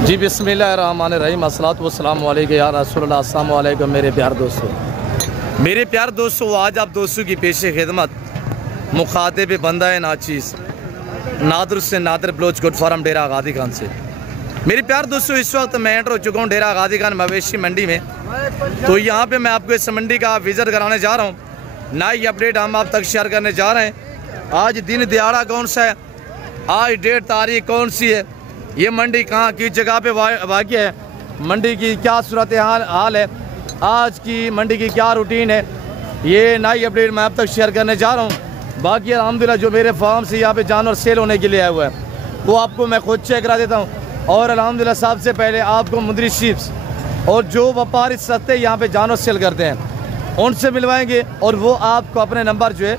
जी बिस्मिल्लाहिर्रहमानिर्रहीम अस्सलातु वस्सलामु अलैका या रसूलल्लाह। अस्सलामु अलैकुम मेरे प्यार दोस्तों, आज आप दोस्तों की पेशे खिदमत मुखातिब बंदा नाचीज़ नादर से नादर बलोच गुड फार्म डेरा गादी खान से। मेरे प्यार दोस्तों, इस वक्त मैं एंटर हो चुका हूँ डेरा गादी खान मवेशी मंडी में। तो यहाँ पे मैं आपको इस मंडी का विज़िट कराने जा रहा हूँ। नई अपडेट हम आप तक शेयर करने जा रहे हैं। आज दिन दिहाड़ा कौन सा है, आज डेट तारीख कौन सी है, ये मंडी कहाँ की जगह पे वाक़ है, मंडी की क्या सूरत हाल है, आज की मंडी की क्या रूटीन है, ये नई अपडेट मैं आप तक शेयर करने जा रहा हूँ। बाकी अल्हम्दुलिल्लाह जो मेरे फार्म से यहाँ पे जानवर सेल होने के लिए आया हुआ है वो आपको मैं खुद चेक करा देता हूँ। और अल्हम्दुलिल्लाह सबसे पहले आपको मुंदरी शीप्स और जो व्यापारी सस्ते यहाँ पे जानवर सेल करते हैं उनसे मिलवाएंगे और वो आपको अपने नंबर जो है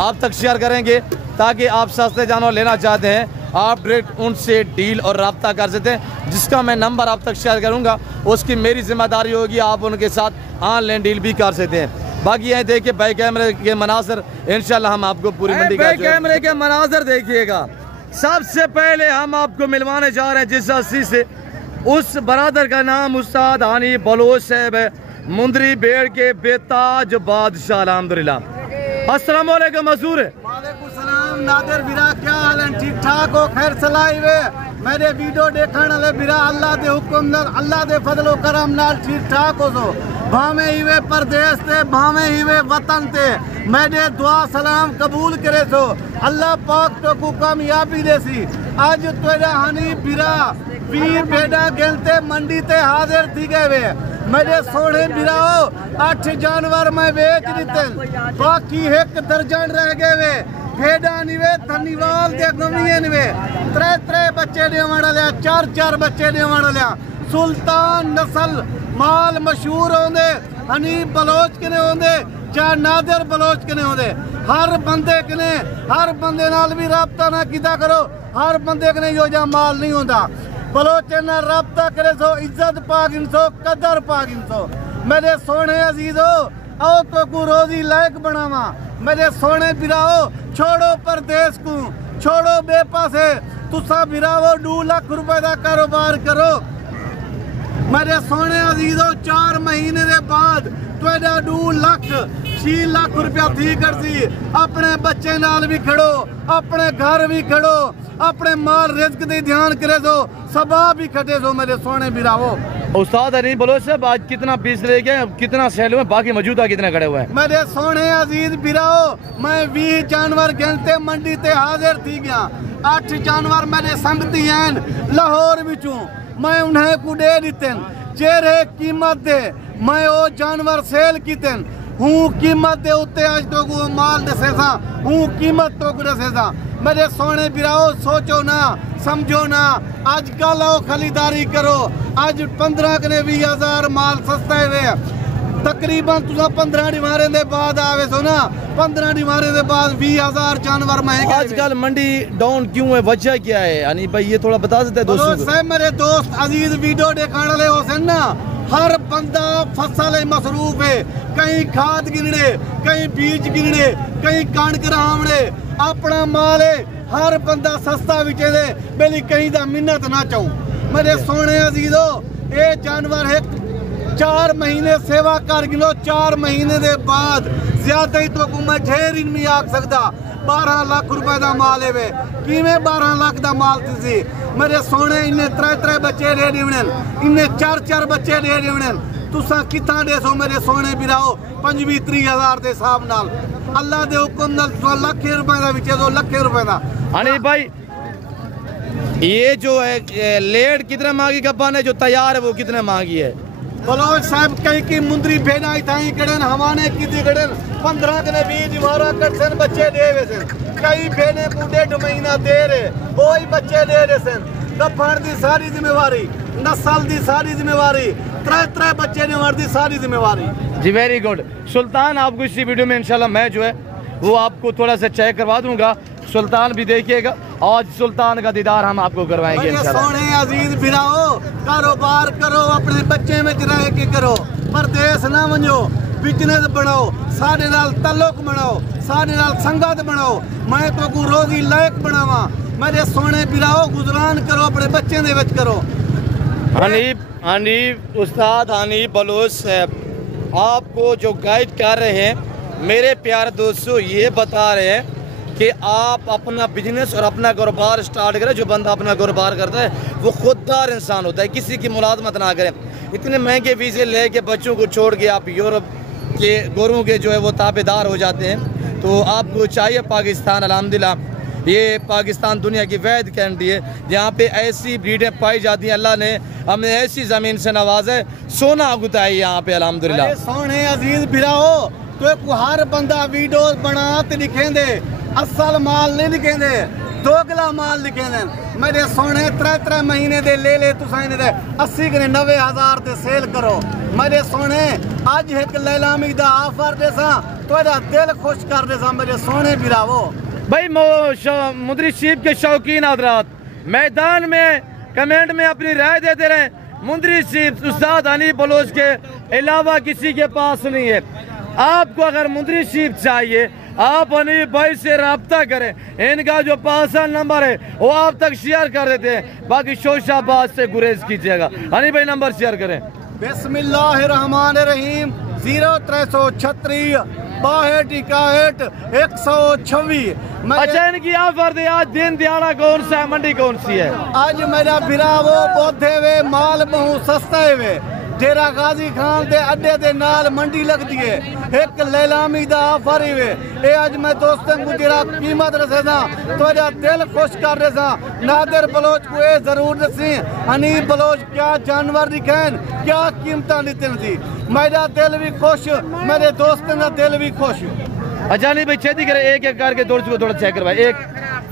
आप तक शेयर करेंगे ताकि आप सस्ते जानवर लेना चाहते हैं आप डायरेक्ट उनसे डील और रब्ता कर सकते हैं। जिसका मैं नंबर आप तक शेयर करूंगा उसकी मेरी जिम्मेदारी होगी, आप उनके साथ ऑनलाइन डील भी कर सकते हैं। बाकी यहीं देखिए बैक कैमरे के मनाजर, इंशाल्लाह हम आपको पूरी मंडी का कैमरे के मनाजर देखिएगा। सबसे पहले हम आपको मिलवाने जा रहे हैं जिस हस्ती से, उस बरादर का नाम उस्ताद हानी बलोच साहब है, मुंदरी बेड़ के बेताज बादशाह। अल्हम्दुलिल्लाह। अस्सलाम वालेकुम मसूर। वालेकुम सलाम नादिर बिरा, क्या हाल है? ठीक ठाक हो? खैर सलाई वे मेरे वीडियो देखने वाले बिरा अल्लाह दे हुक्म नाल अल्लाह दे फजलो करम नाल ठीक ठाक हो। सो भावे ही वे परदेश ते भावे ही वे वतन ते मेरे दुआ सलाम कबूल करे। सो अल्लाह पाक तो को कामयाबी देसी। आज तेरा हनी बिरा वीर बेड़ा गेलते मंडी ते हाजिर थी गए वे मेरे सोने बिराओ 8 जानवर मैं बेच दिते, बाकी एक दर्जन रह गए वे भेड़ा निवे धनीवाल दे गमीए निवे त्रे बच्चे ने वाले 4 बच्चे ने वाले सुल्तान नस्ल माल मशहूर होंदे हनीफ बलोच कने होंदे या नादिर बलोच कने होंदे। हर बंदे नाल भी राबता ना कीता करो, हर बंदे कने यो जा माल नहीं होंदा। बलोचे ना राबता करे सो इज्जत पाक इनसो कदर पाक इनसो। मेरे सोने अजीजो आओ तो को रोजी लायक बनावा। मेरे सोने बिराओ छोड़ो परदेश को, छोड़ो बेपासे, तुसा बिराओ 2 लाख रुपए का कारोबार करो। मेरे सोने अजीजो 4 महीने के बाद 2 लाख 6 लाख रुपया थी करसी। अपने बच्चे नाल भी खड़ो, अपने घर भी खड़ो, अपने माल रिज्क दे ध्यान करे सो सबा भी खटे सो। मेरे सोने बिराओ उस्ताद नहीं बोलो साहब, आज कितना पीस ले गए, कितना सेल हुए, बाकी मौजूदा कितने खड़े हुए हैं? मेरे सोने अजीज बिराओ मैं 20 जानवर गिनते मंडी ते हाजिर थी गया। 8 जानवर मेरे संगती हैं लाहौर बिचों, मैं उन्हें को दे दिते जेरे कीमत दे मैं वो जानवर सेल कीते हूँ। कीमत दे उत्ते आज तो को माल दसे सा हूँ, कीमत तो को दसे सा। मेरे सोने बिराओ सोचो ना समझो ना, आज कल आओ खरीदारी करो। आज 15 कने 20,000 माल सस्ता है तकरीबन तुसा 15 डिमारे दे बाद आवे सो ना, 15 डिमारे दे बाद 20,000 जानवर महंगे। आजकल मंडी डाउन क्यों है, वजह क्या है? यानी भाई ये थोड़ा बता सकते हैं दोस्तों को? मेरे दोस्त अजीज वीडियो देखने वाले हो से ना, हर बंदा फसल मसरूफ है, कहीं खाद गिनने, कहीं बीज गिनने, कहीं कणक रावणे, अपना माल है। हर बंदा सस्ता बिके दे बेली कहीं दा मिन्नत ना चाहूं। मेरे सोने अजीजो ये जानवर है 4 महीने सेवा कर गिनो, 4 महीने दे बाद ज्यादा ही तो मैं ढेर इन में आख सकता 12 लाख रुपए का माल है वे किमें 12 लाख का माल थी। मेरे सोने इन्हें 3 बच्चे दे देवने, इन्हें 4 बच्चे दे देवने, तुसा कितना दे सो? मेरे सोने बिराओ 25-30,000 के हिसाब नाल अल्लाह दे हुक्म नाल लाख रुपए का बिचे दो, लाख रुपए का। हनी भाई ये जो है लेट कितने मांगी गब्बा ने, जो तैयार है वो कितने मांगी है? बलोच साहब कहीं की मुंदरी भेना थाई कड़न हवाने की कड़न 15 कने 20 12 कटसन बच्चे दे वे कई भेने को 1.5 महीना दे रहे वही बच्चे दे रहे सन। गफन दी सारी जिम्मेवारी, नस्ल दी सारी जिम्मेवारी, 3 बच्चे ने दी सारी जिम्मेवारी। जी वेरी गुड सुल्तान, आपको इसी वीडियो में इंशाल्लाह मैं जो है वो आपको थोड़ा सा चेक करवा दूंगा। सुल्तान भी देखिएगा, आज सुल्तान का दीदार हम आपको करवाएंगे इंशाल्लाह। सोने अजीज बिराओ कारोबार करो, अपने बच्चे में रह के करो, परदेश ना मनो, बिजनेस बनाओ, सारे नाल तल्लुक बनाओ, सारे नाल संगत बनाओ, मैं तो को रोजी लायक बनावा। मेरे सोने बिराओ गुजरान करो, अपने बच्चे दे विच करो। हनीफ उस्ताद हनीफ बलोच साहब आपको जो गाइड कर रहे हैं, मेरे प्यारे दोस्तों ये बता रहे हैं कि आप अपना बिजनेस और अपना कारोबार स्टार्ट करें। जो बंदा अपना कारोबार करता है वो खुददार इंसान होता है, किसी की मुलाजमत ना करें। इतने महंगे वीज़े लेके बच्चों को छोड़ के आप यूरोप के गोरों के जो है वो ताबेदार हो जाते हैं। तो आपको चाहिए पाकिस्तान अल्हम्दुलिल्लाह ये पाकिस्तान दुनिया की वैध कंट्री है जहाँ पे ऐसी ब्रीडें पाई जाती हैं। अल्लाह ने हमें ऐसी ज़मीन से नवाजा है, सोना उगता है यहाँ पे अल्हम्दुलिल्लाह। सोने अजीज भिराओ तो हर बंदा वीडियो बना ते दिखेंदे, असल माल नहीं दिखेंदे, दोगला माल दिखेंदे। मेरे सोने 3 महीने दे ले तुसां दे 80 के 90 हज़ार ते सेल करो। मेरे सोने अज एक लैलामी दा ऑफर देसा तो दिल खुश कर देसा मेरे सोने भिरावो। भाई मुदरी शीप के शौकीन हज़रात मैदान में कमेंट में अपनी राय देते रहे। मुदरी शीप उस्ताद हनीफ बलोच के अलावा किसी के पास नहीं है। आपको अगर मुदरी शीप चाहिए आप हनीफ भाई से रब्ता करें, इनका जो पार्सल नंबर है वो आप तक शेयर कर देते हैं। बाकी शोशाबाद से गुरेज कीजिएगा। हनीफ भाई नंबर शेयर करें। बिस्मिल्लाहिर्रहमानिर्रहीम 0336 62 126। अच्छा इनकी ऑफर दे, आज दिन दिहाड़ा कौन सा है, मंडी कौन सी है? आज मेरा भिरावो पौधे वे माल बहु सस्ता है वे डेरा गाजी खान दे अड्डे दे नाल मंडी लगती है। एक लैलामी दा ऑफर ही वे ए आज मैं दोस्तों को जरा कीमत रसेदा तो दिल खुश कर रहा। नादिर बलोच को ये जरूर दसी हनीफ बलोच क्या जानवर दिखें, क्या कीमत दितन थी। मेरा दिल भी खुश, मेरे दोस्तों का दिल भी खुश। अच्छा नहीं भाई छेती करे, एक एक करके थोड़ा चेक करवाए। एक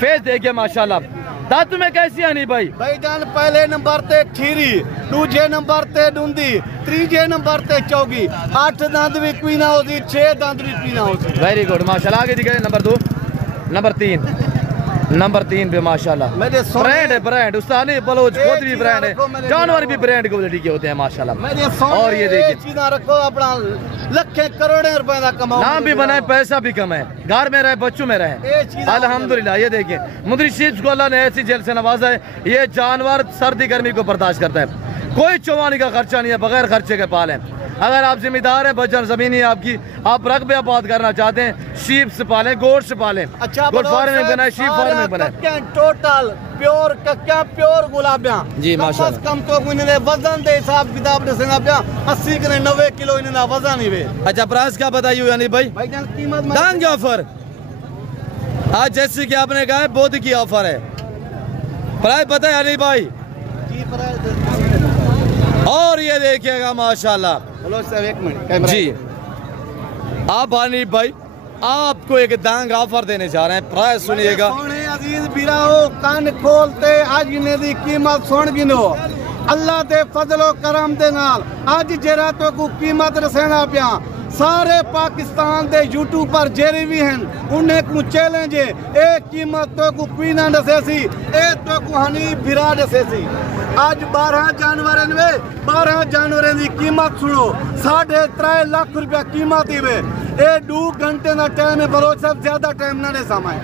फेस देखिए माशाल्लाह। दातु में कैसी हनी भाई? भाई जान पहले नंबर ते खीरी, दूजे नंबर ते डूंदी, तीजे नंबर ते चौगी, 8 दांत भी पीना होती, 6 दांत भी पीना होती। वेरी गुड माशाल्लाह। आगे दिखे नंबर 2 नंबर 3 पे माशाल्लाह ब्रांड है, ब्रांड उस्ताद हनीफ बलोच खुद भी ब्रांड है, जानवर भी ब्रांड क्वालिटी के होते हैं माशाल्लाह। और ये देखिए चीज़ा रखो अपना लखे करोड़ों रुपए का कमाओ, नाम भी बनाए पैसा भी कमाए, घर में रहे बच्चों में रहे अल्हम्दुलिल्लाह। ये देखिए मुदरी शीप को अल्लाह ने ऐसी जेल से नवाजा है। ये जानवर सर्दी गर्मी को बर्दाश्त करता है, कोई चौवानी का खर्चा नहीं है, बगैर खर्चे के पाले। अगर आप जिम्मेदार हैं, बजर जमीन है आपकी, आप रकबे आबाद करना चाहते हैं, शीप से पालें, गोश्त से पालें। अच्छा गोट फार्मिंग बनाए, शीप फार्मिंग बनाए, टोटल प्योर कक्का प्योर गुलाबियां जी माशाल्लाह। कम तो इन्हें वजन दे हिसाब किताब दे 80 के 90 किलो इन्हें वजन ही वे। अच्छा प्राइस क्या बताइए हनीफ भाई? भाईजान कीमत दांग ऑफर आज जैसे कि आपने कहा है बोध की ऑफर है, प्राइस बताए हनीफ भाई। और ये देखिएगा माशाल्लाह एक मिनट जी, आप हनीफ भाई आपको एक दांग ऑफर देने जा रहे हैं, प्राइस सुनिएगा। अजीज भिराओ कान खोलते आज इन्हें दी कीमत सुन गिनो अल्लाह दे फजलो करम दे नाल आज जेरा तो को कीमत रसेना पिया। सारे पाकिस्तान दे यूट्यूब पर जेरी भी हैं उन्हें को चैलेंज है ए कीमत तो को पीना दसेसी ए तो को हनीफ भिरा दसेसी। आज 12 जानवर वे 12 जानवर की कीमत सुनो 3.5 लाख रुपया कीमत ही वे। ए 2 घंटे का टाइम है, बलोच साहब ज्यादा टाइम ना ले समय।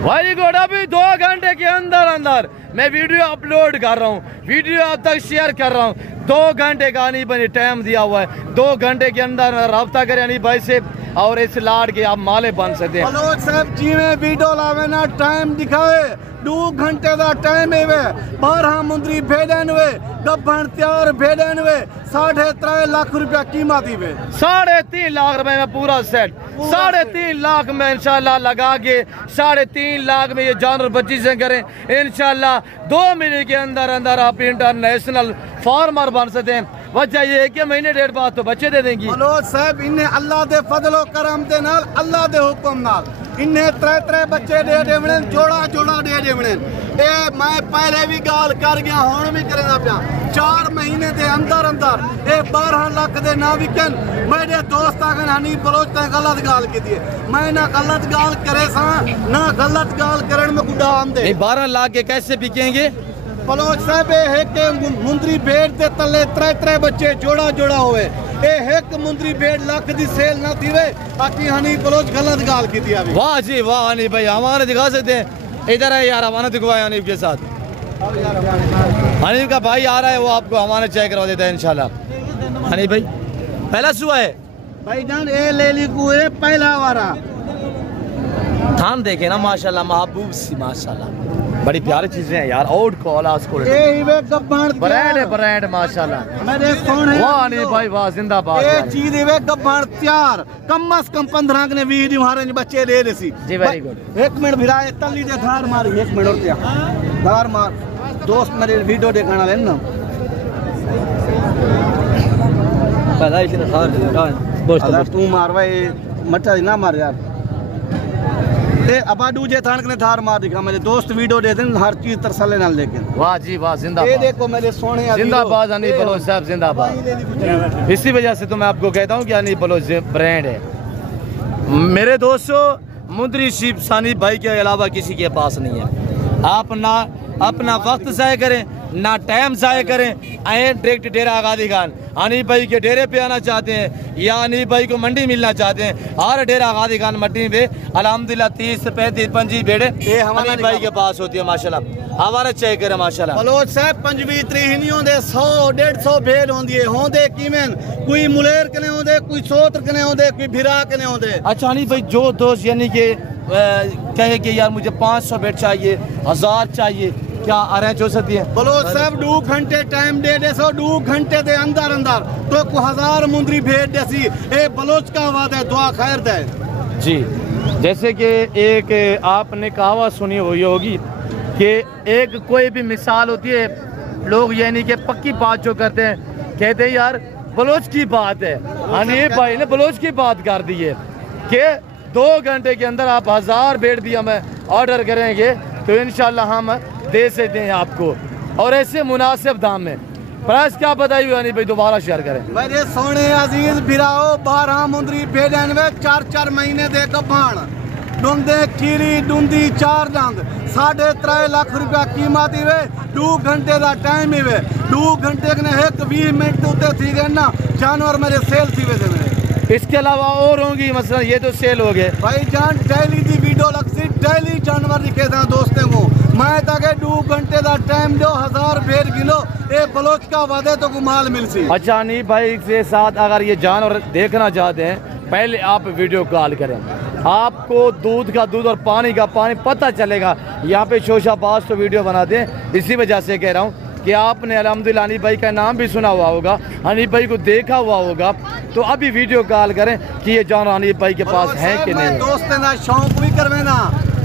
Very good. अभी 2 घंटे के अंदर मैं वीडियो अपलोड कर रहा हूँ, वीडियो आप तक शेयर कर रहा हूँ। 2 घंटे का हनीफ भाई टाइम दिया हुआ है, 2 घंटे के अंदर रब्ता करें हनीफ भाई से और इस लाड के आप माले बन सकते हैं। बलोच साहब जी में वीडियो लावे ना टाइम दिखावे 2 घंटे का टाइम है वे 12 मुंदरी भेड़न वे गब्बन तैयार भेड़न वे 3.5 लाख रुपया कीमत ही वे। 3.5 लाख रुपए में पूरा सेट 3.5 लाख में इंशाल्लाह लगा के 3.5 लाख में ये जानवर बच्ची से करें इंशाल्लाह 2 महीने के अंदर आप इंटरनेशनल फार्मर बन सकते हैं। वजह ये है कि महीने 1.5 बाद तो बच्चे दे देंगी। बलोच साहब इन्हें अल्लाह दे फजलो करम दे नाल अल्लाह दे हुक्म नाल इन्हें 3 बच्चे दे देवने जोड़ा दे देवने। ए मैं पहले भी गाल कर गया हुण भी करना पिया 4 महीने दे अंदर ए 12 लाख दे ना विकन। मेरे दोस्त आखन हनीफ बलोच ने गलत गाल की दी, मैं ना गलत गाल करे सा ना गलत गाल करन में गुडा आंदे। 12 लाख के कैसे बिकेंगे? बलोच साहब एक मुंदरी भेड़ दे तले 3 बच्चे जोड़ा हुए एक मुंदरी भेड़ लाख दी सेल ना थी वे बाकी हनीफ बलोच गलत गाल की दिया। वाह जी वाह हनीफ भाई, हमारे दिखा सकते हैं, इधर है यार हमारा दिखवाए हनीफ के साथ। हनीफ का भाई आ रहा है, वो आपको हमारे चेक करवा देता है इंशाल्लाह। हनीफ भाई पहला सुआ है भाईजान, ए ले ली को है पहला वाला थान देखे ना माशाल्लाह, महबूब सी माशाल्लाह, बड़ी प्यारी चीजें हैं यार। आउट कॉलास को ए इवे गब्बान ब्रांड है, ब्रांड माशाल्लाह। मेरे कौन है वाह नहीं भाई वाह, जिंदाबाद। ये चीज इवे गब्बान तैयार कम से कम 15 ने 20 मारे बच्चे ले रही जी, वेरी गुड। 1 मिनट भिराए तली दे धार मारी 1 मिनट और क्या धार मार दोस्त मेरे वीडियो देखना ले ना पहला इसने धार दे तू मारवा मट्टा ना मार यार ते अबा दूजे थान ने धार मार दिखा मेरे दोस्त वीडियो दे देन हर चीज तरसले नाल लेकिन वाह जी वाह, जिंदाबाद। ये देखो मेरे सोने जिंदाबाद हनीफ बलोच साहब, जिंदाबाद। इसी वजह से तो मैं आपको कहता हूँ कि हनीफ बलोच ब्रांड है। मेरे दोस्तों, मुंदरी शीप सानी भाई के अलावा किसी के पास नहीं है। आप ना अपना वक्त ज़ाय करें ना टाइम ज़ाय करें, आए डायरेक्ट डेरा गादी खान। हनीफ भाई के डेरे पे आना चाहते हैं या हनीफ भाई को मंडी मिलना चाहते हैं, हर डेरा गादी खान मंडी में अल्हम्दुलिल्लाह 30 से 35 25 भेड़े ये हमारे भाई के पास होती है माशाल्लाह। हमारा चेक करें माशाल्लाह। बलोच साहब 25 30 होंदे 100 150 भेड़ होंदी है होंदे कीमें, कोई मुलेर कने होंदे, कोई सोत्र कने होंदे, कोई भिरा कने होंदे। अच्छा हनीफ भाई, जो दोस्त यानी कि कहे कि यार मुझे 500 भेड़ चाहिए, 1000 चाहिए, क्या अरेंज हो सकती है? बलोच साहब 2 घंटे टाइम दे दे, 2 घंटे दे अंदर अंदर तो 1000 मुंदरी भेड़ देसी। ए बलोच का वादा है, दुआ खैर दे जी। जैसे कि एक आपने कहावत सुनी हुई होगी कि एक कोई भी मिसाल होती है, लोग यानी कि पक्की बात जो करते हैं, कहते हैं यार बलोच की बात है। हनीफ भाई ने बलोच की बात कर दी है कि 2 घंटे के अंदर आप 1000 भेड़ भी हमें ऑर्डर करेंगे तो इंशाल्लाह हम दे सकते हैं आपको, और ऐसे मुनासिब दाम में। प्राइस क्या बताइए हनीफ भाई, दोबारा शेयर करें। मेरे सोने अजीज भिराओ 12 मुंदरी भेड़न में 4-4 महीने दे गब्बान डूंदे खीरी डूंदी 4 दंद 3.5 लाख रुपया कीमत इवे। 2 घंटे का टाइम इवे, 2 घंटे ने 20 मिनट उत्ते थी गए ना जानवर मेरे सेल थी वे मेरे। इसके अलावा और होंगी मसलन, ये तो सेल हो गए भाई जान। डेली दी वीडियो लगती, डेली जानवर दिखे था दोस्तों को। मैं ताकि 2 घंटे का टाइम दो, 1000 भेड़ किलो ए बलोच का वादे तो गुमाल मिल सी। अच्छा हनीफ भाई के साथ अगर ये जानवर देखना चाहते हैं, पहले आप वीडियो कॉल करें, आपको दूध का दूध और पानी का पानी पता चलेगा। यहाँ पे शोशाबाज तो वीडियो बनाते हैं, इसी वजह से कह रहा हूँ कि आपने अल्हम्दुलिल्लाह हनीफ भाई का नाम भी सुना हुआ होगा, हनीफ भाई को देखा हुआ होगा, तो अभी वीडियो कॉल करें कि ये जानवर हनीफ भाई के पास है कि नहीं। दोस्तों का शौक भी करवे ना,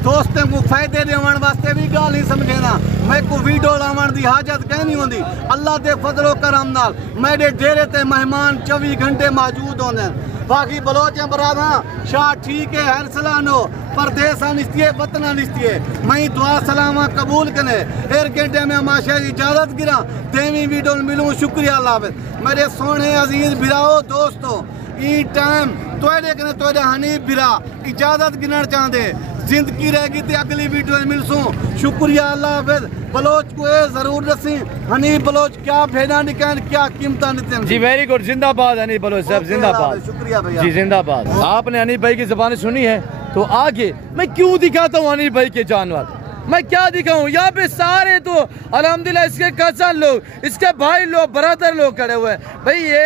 दोस्तों को फायदे देवन वास्ते भी गाल नहीं समझे ना। मैं को वीडियो लावन दी हाजत कहीं नहीं होंदी। अल्लाह दे फजलो करम नाल मेरे डेरे ते मेहमान 24 घंटे मौजूद होंदे। बाकी बलोच बरादा शाह ठीक है, हर सलानो परदेसा निस्तिये वतना निस्तिये। मैं दुआ सलामा कबूल कने 1 घंटे में माशा इजाजत गिरा देवी वीडियो मिलूं। शुक्रिया अल्लाह। मेरे सोने अजीज भिराओ दोस्तों, ई टाइम तोड़े कने तोड़े हनीफ भिरा इजाजत गिनना चाहते, जिंदगी रहेगी तो अगली वीडियो में मिलसूं। शुक्रिया अल्लाह हाफिज। बलोच को ये जरूर दसी हनीफ बलोच क्या भेड़ा निकाल क्या कीमत निकल जी। वेरी गुड, जिंदाबाद हनीफ बलोच साहब, जिंदाबाद। शुक्रिया भैया जी, जिंदाबाद। आपने हनीफ भाई की ज़बान सुनी है, तो आगे मैं क्यों दिखाता हूँ हनीफ भाई के जानवर, मैं क्या दिखाऊं। यहाँ पे सारे तो अल्हम्दुलिल्लाह इसके कज़न लोग, इसके भाई लोग, ब्रदर लोग खड़े हुए हैं। भाई ये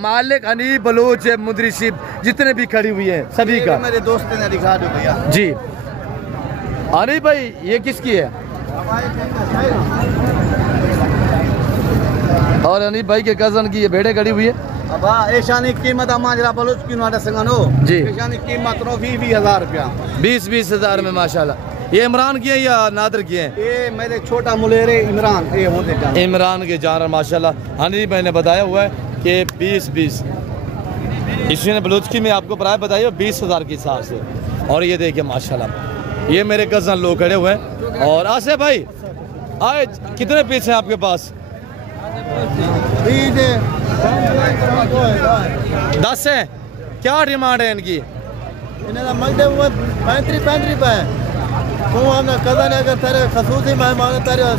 मालिक हनीफ बलोच है, मुंदरी शीप जितने भी खड़ी हुई है सभी का। मेरे दोस्त ने दिखा दो भैया जी। हनीफ भाई ये किसकी है? और हनीफ भाई के कज़न की ये भेड़े खड़ी हुई है। अब ऐशानी कीमत माजरा बलोच की नाटा संगनो जी, ऐशानी कीमत नो 20,000 रुपया, 20,000 में माशाल्लाह। ये इमरान की है या नादर की है? ये मेरे छोटा मुलेरे इमरान, ये होते इमरान के जानवर माशाल्लाह। हनीफ भाई ने बताया हुआ है कि 20 इसने बलूचकी में आपको प्राइस बताइए 20,000 के हिसाब से। और ये देखिए माशाल्लाह, ये मेरे कज़न लोग खड़े हुए हैं। और आसिफ भाई आए, कितने पीस हैं आपके पास? 10 है। क्या डिमांड है इनकी?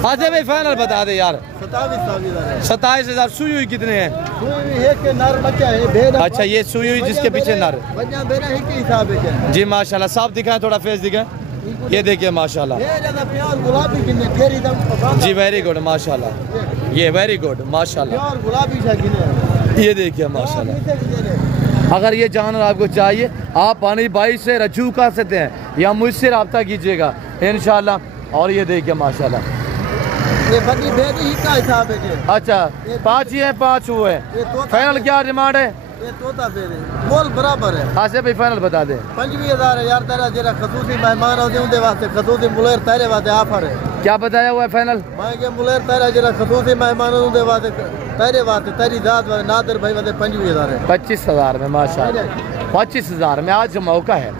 आसिफ भाई फाइनल बता दे यार। 27,000। सुई हुई कितने हैं? अच्छा ये सुई हुई जिसके पीछे नर जी माशाल्लाह। साफ दिखाएं, थोड़ा फेस दिखाएं। ये देखिए माशाल्लाह। जी वेरी गुड माशाल्लाह, ये वेरी गुड माशाल्लाह। ये देखिए माशाल्लाह। अगर ये जानवर आपको चाहिए आप पानी भाई से रजू कर सकते हैं या मुझसे रब्ता कीजिएगा इंशाल्लाह। और ये देखिए माशाल्लाह। ये बकरी बेदी ही का हिसाब है जी। अच्छा 5 ही है, 5 हुए। फाइनल क्या डिमांड है? ये तोता बेदी मोल बराबर है। हाँ से भाई फाइनल बता दे। 25,000 है यार, तेरा जरा खसूसी मेहमान होते उनके वास्ते खसूसी मुलेर तेरे वास्ते ऑफर है। क्या बताया हुआ है फाइनल? मैं के मुलेर तेरा जरा खसूसी मेहमान उनके वास्ते तेरे वास्ते तेरी जात वाले नादर भाई वास्ते 25,000 है। 25,000 में माशाल्लाह। 25,000 में आज मौका है,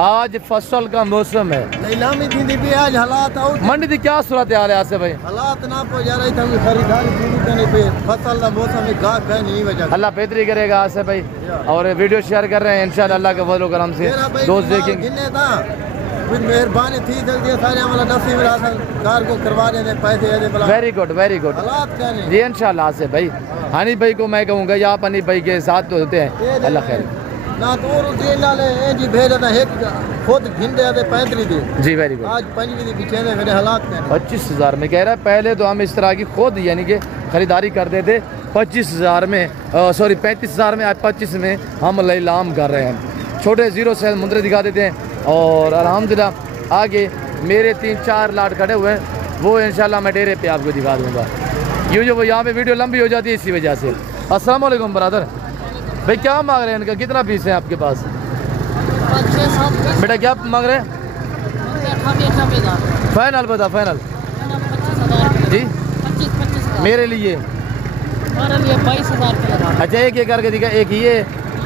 आज फसल का मौसम है। नीलामी थी भी आज हालात आउ मंडी की क्या सूरत हाल है आसे भाई? हालात ना पो जा रही था खरीदारी पूरी करने पे फसल का मौसम में गाह कहीं नहीं वजह। अल्लाह बेहतरी करेगा आसे भाई। और वीडियो शेयर कर रहे हैं इंशाल्लाह अल्लाह के फजल करम से दोस्त देखेंगे। कुछ मेहरबानी थी सकती है सारे वाला नसीब रहा कार को करवा देने पैसे दे। वेरी गुड वेरी गुड हालात क्या नहीं जी इंशाल्लाह आसे भाई। हनी भाई को मैं कहूँगा या आप हनी भाई के साथ तो होते हैं। अल्लाह खैर ना तो जे नाले ए जी भेज ना एक खुद घिंडे दे 35 दी जी वेरी गुड। आज 25 दी पीछे ने मेरे हालात में 25,000 में कह रहा है। पहले तो हम इस तरह की खुद यानी कि खरीदारी करते थे 25,000 में, सॉरी 35,000 में, आज 25 में हम लीलाम कर रहे हैं। छोटे 0 से मुंदरे दिखा देते हैं। और अल्हम्दुलिल्लाह आगे मेरे 3-4 लाट खड़े हुए हैं, वो इंशाल्लाह मैं डेरे पे आपको दिखा दूंगा। यूँ जो वो यहाँ पे वीडियो लंबी हो जाती है इसी वजह से। अस्सलाम वालेकुम ब्रदर। भाई क्या मांग रहे हैं इनका? कितना पीस है आपके पास? 6-7 बेटा क्या मांग रहे हैं? फाइनल बता फाइनल। 25,000 जी 25,000 मेरे लिए। हमारे लिए 22,000 के लगा। अच्छा एक एक करके दिखा। एक ये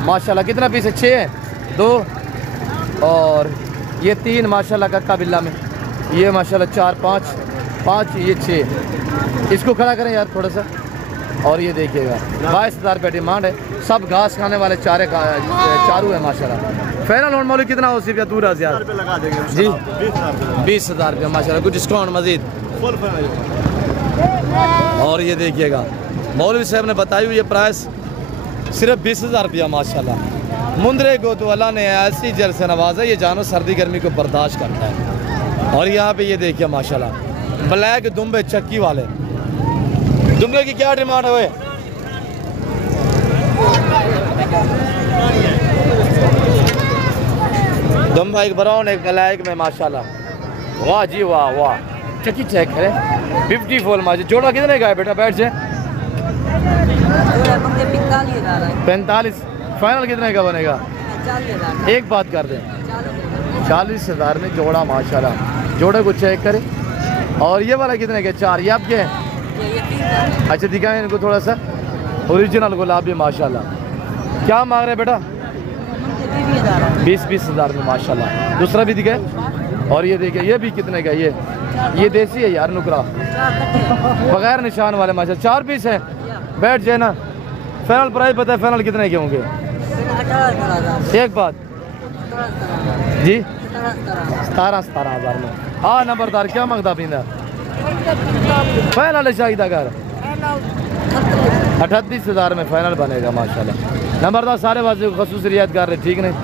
माशाल्लाह कितना पीस है? 6 है, 2 और ये 3 माशाल्लाह कक्का बिल्ला में। ये माशाल्लाह 4 5 ये 6। इसको खड़ा करें यार थोड़ा सा। और ये देखिएगा 22,000 रुपये डिमांड है। सब घास खाने वाले चारू है माशाल्लाह। फाइनल होने वाली कितना हो सिर्फ या दूर ज़्यादा लगा देंगे जी? 20,000 रुपये माशाल्लाह। कुछ डिस्काउंट मजीद? और ये देखिएगा मौलवी साहब ने बताई हुई ये प्राइस सिर्फ 20,000 रुपया माशाल्लाह। मुंदरे को तो अल्लाह ने ऐसी जल से नवाजा, ये जानवर सर्दी गर्मी को बर्दाश्त करता है। और यहाँ पे ये देखिए माशाल्लाह ब्लैक दुम्बे चक्की वाले। दुम्बे की क्या डिमांड है? दुम्बा एक ब्राउन एक ब्लैक में माशाल्लाह। वाह जी वाह वाह। चक्की चेक करें 54 माजी। जोड़ा कितने का है बेटा? बैठ जाए 45। फाइनल कितने का बनेगा? एक बात कर दें 40,000 में जोड़ा माशाल्लाह। जोड़े को चेक करें। और ये वाला कितने का? 4। ये आपके हैं? अच्छा दिखाएं इनको थोड़ा सा। ओरिजिनल गुलाबी माशाल्लाह। क्या मांग रहे हैं बेटा? 20,000 में माशाल्लाह। दूसरा भी दिखाए। और ये देखिए ये भी कितने का? ये देसी है यार, नुकरा बगैर निशान वाले माशाल्लाह। 4 पीस है। बैठ जाए ना। फाइनल प्राइस पता है फाइनल कितने के होंगे? एक बात जी 17,000 में। हाँ नंबरदार क्या मांगता पींदा? फाइनल चाहिए घर 38,000 में फाइनल बनेगा माशाल्लाह। नंबरदार सारे वाजे खसूस रियायत कर रहे ठीक नहीं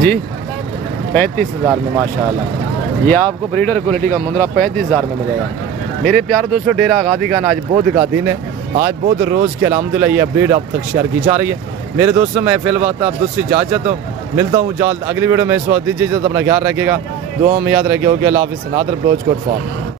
जी? 35,000 में माशाल्लाह। ये आपको ब्रीडर क्वालिटी का मुंदरा 35,000 में मिलेगा। मेरे प्यारे दोस्तों डेरा गादी का आज बौद्ध का दिन है। आज बौद्ध रोज़ के अल्हम्दुलिल्लाह ये अपडेट आप तक शेयर की जा रही है। मेरे दोस्तों मैं फिल वक्त आप दोस्त से इजाज़त हूँ। मिलता हूँ जल्द अगली वीडियो में। इस वक्त दीजिए अपना ख्याल रखिएगा। दुआ में याद रखिए। ओके अल्लाह हाफ़िज़। Nader Baloch good for.